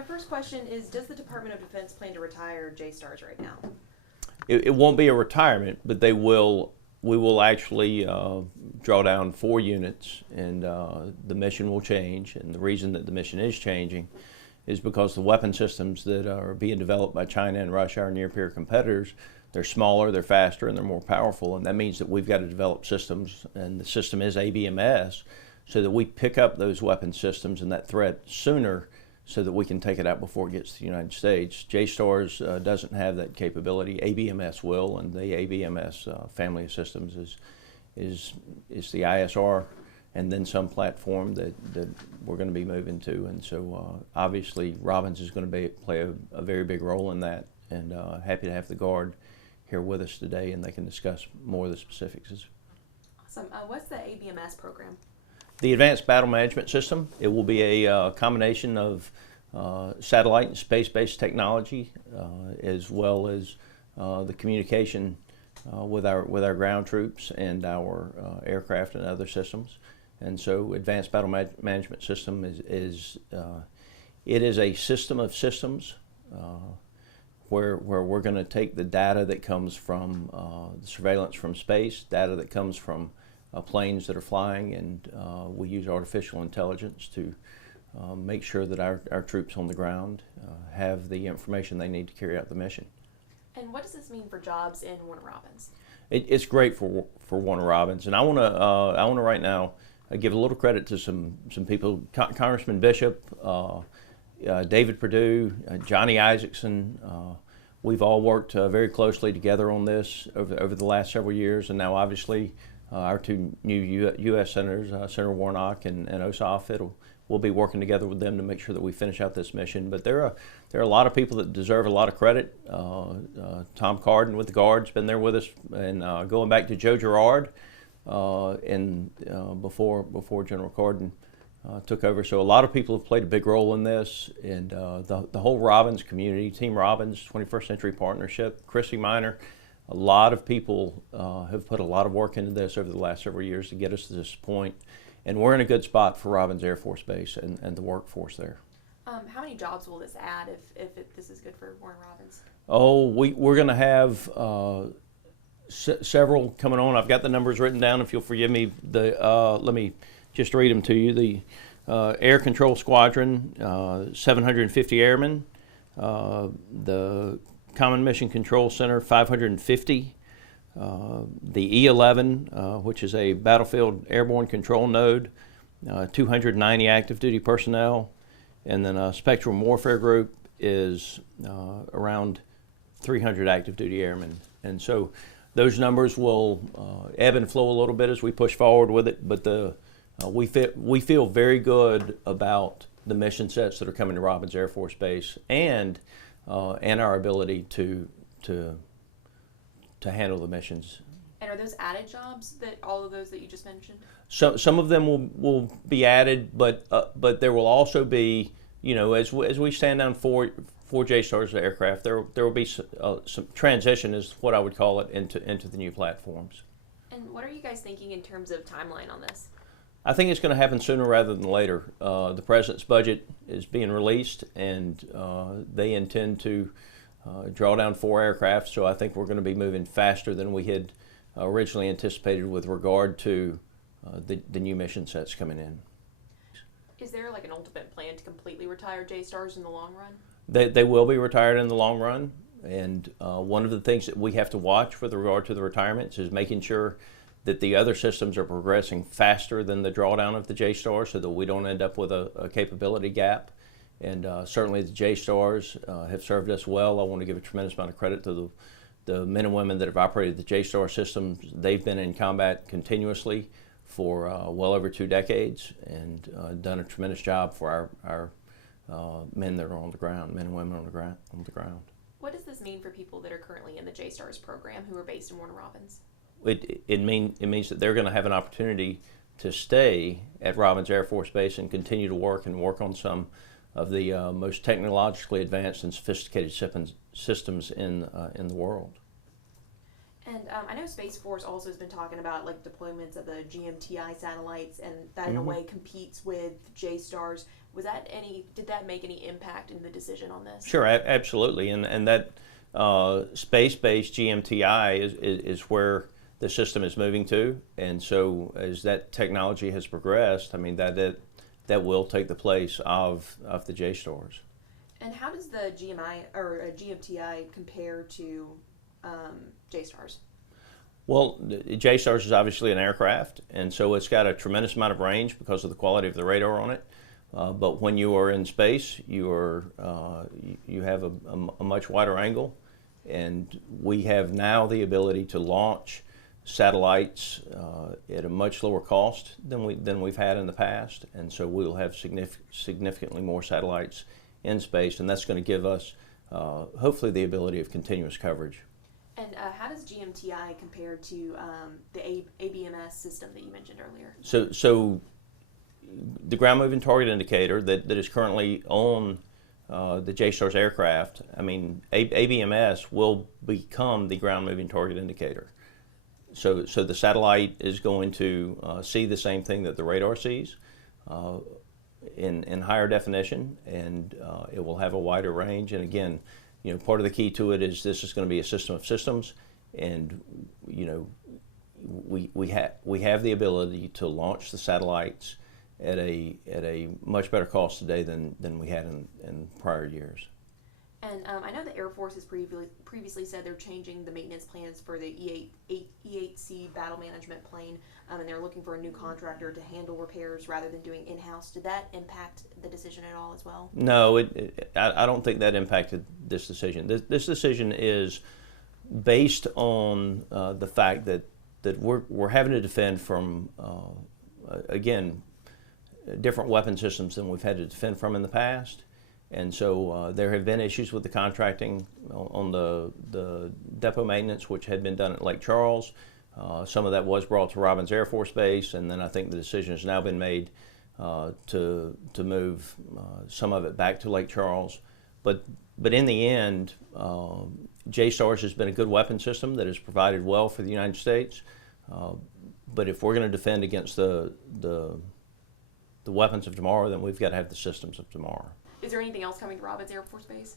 my first question is, does the Department of Defense plan to retire JSTARS right now? It won't be a retirement, but we will actually draw down 4 units, and the mission will change. And the reason that the mission is changing is because the weapon systems that are being developed by China and Russia, our near-peer competitors, they're smaller, they're faster, and they're more powerful. And that means that we've got to develop systems, and the system is ABMS, so that we pick up those weapon systems and that threat sooner, so that we can take it out before it gets to the United States. JSTARS doesn't have that capability. ABMS will, and the ABMS family of systems is the ISR, and then some platform that we're going to be moving to. And so obviously Robins is going to play a very big role in that, and happy to have the Guard here with us today, and they can discuss more of the specifics. Awesome. What's the ABMS program? The Advanced Battle Management System. It will be a combination of satellite and space-based technology, as well as the communication with our ground troops and our aircraft and other systems. And so, Advanced Battle Management System is a system of systems where we're going to take the data that comes from the surveillance from space, data that comes from planes that are flying, and we use artificial intelligence to make sure that our troops on the ground have the information they need to carry out the mission. And what does this mean for jobs in Warner Robins? It's great for Warner Robins, and I want to right now give a little credit to some people, Congressman Bishop, David Perdue, Johnny Isaacson. We've all worked very closely together on this over the last several years, and now obviously our 2 new U.S. Senators, Senator Warnock and Ossoff, we'll be working together with them to make sure that we finish out this mission. But there are a lot of people that deserve a lot of credit. Tom Cardin with the Guard's been there with us, and going back to Joe Girard, and before General Cardin took over. So a lot of people have played a big role in this, and the whole Robins community, Team Robins, 21st Century Partnership, Chrissy Minor, a lot of people have put a lot of work into this over the last several years to get us to this point, and we're in a good spot for Robins Air Force Base and the workforce there. How many jobs will this add if this is good for Warner Robins? Oh, we're going to have several coming on. I've got the numbers written down. If you'll forgive me, let me just read them to you. The Air Control Squadron, 750 airmen. The Common Mission Control Center, 550. The E-11, which is a battlefield airborne control node, 290 active duty personnel. And then a Spectrum Warfare Group is around 300 active duty airmen. And so those numbers will ebb and flow a little bit as we push forward with it, but we feel very good about the mission sets that are coming to Robins Air Force Base, and our ability to handle the missions. And are those added jobs, that all of those that you just mentioned? So some of them will be added, but there will also be, as we stand down four JSTARS aircraft, there will be some transition, is what I would call it, into the new platforms. And what are you guys thinking in terms of timeline on this? I think it's going to happen sooner rather than later. The President's budget is being released, and they intend to draw down 4 aircraft, so I think we're going to be moving faster than we had originally anticipated with regard to the new mission sets coming in. Is there like an ultimate plan to completely retire JSTARS in the long run? They will be retired in the long run, and one of the things that we have to watch with regard to the retirements is making sure that the other systems are progressing faster than the drawdown of the JSTARS, so that we don't end up with a capability gap. And certainly the JSTARS have served us well. I want to give a tremendous amount of credit to the men and women that have operated the JSTARS systems. They've been in combat continuously for well over 2 decades, and done a tremendous job for our men that are on the ground, men and women on the ground. What does this mean for people that are currently in the JSTARS program who are based in Warner Robins? It means that they're going to have an opportunity to stay at Robins Air Force Base and continue to work on some of the most technologically advanced and sophisticated systems in the world. And I know Space Force also has been talking about like deployments of the GMTI satellites, and that in a way competes with JSTARS. Did that make any impact in the decision on this? Sure, absolutely, and that space-based GMTI is where the system is moving to, and so as that technology has progressed, I mean that will take the place of the JSTARS. And how does the GMTI compare to JSTARS? Well, JSTARS is obviously an aircraft, and so it's got a tremendous amount of range because of the quality of the radar on it. But when you are in space, you have a much wider angle, and we have now the ability to launch satellites at a much lower cost than we've had in the past, and so we'll have significantly more satellites in space, and that's going to give us hopefully the ability of continuous coverage. And how does GMTI compare to the ABMS system that you mentioned earlier? So the ground moving target indicator that is currently on the JSTARS aircraft, I mean, ABMS will become the ground moving target indicator. So the satellite is going to see the same thing that the radar sees in higher definition, and it will have a wider range. And again, you know, part of the key to it is this is going to be a system of systems, and you know, we have the ability to launch the satellites at a much better cost today than we had in prior years. And I know the Air Force has previously said they're changing the maintenance plans for the E-8C battle management plane, and they're looking for a new contractor to handle repairs rather than doing in-house. Did that impact the decision at all as well? No, I don't think that impacted this decision. This decision is based on the fact that we're having to defend from, again, different weapon systems than we've had to defend from in the past. And so there have been issues with the contracting on the depot maintenance, which had been done at Lake Charles. Some of that was brought to Robins Air Force Base, and then I think the decision has now been made to move some of it back to Lake Charles. But in the end, JSTARS has been a good weapon system that has provided well for the United States. But if we're going to defend against the weapons of tomorrow, then we've got to have the systems of tomorrow. Is there anything else coming to Robins Air Force Base?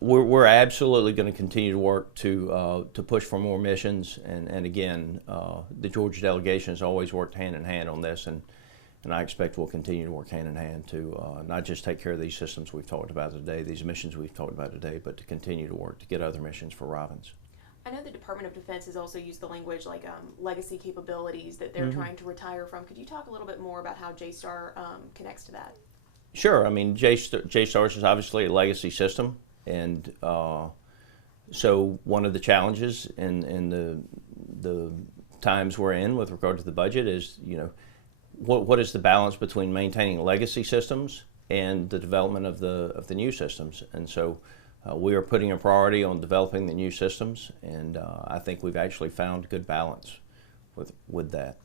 We're absolutely going to continue to work to push for more missions, and again, the Georgia delegation has always worked hand in hand on this, and I expect we'll continue to work hand in hand to not just take care of these systems we've talked about today, these missions we've talked about today, but to continue to work to get other missions for Robins. I know the Department of Defense has also used the language like legacy capabilities that they're trying to retire from. Could you talk a little bit more about how JSTAR connects to that? Sure. I mean, JSTARS is obviously a legacy system, and so one of the challenges in the times we're in with regard to the budget is, you know, what is the balance between maintaining legacy systems and the development of the new systems? And so we are putting a priority on developing the new systems, and I think we've actually found good balance with that.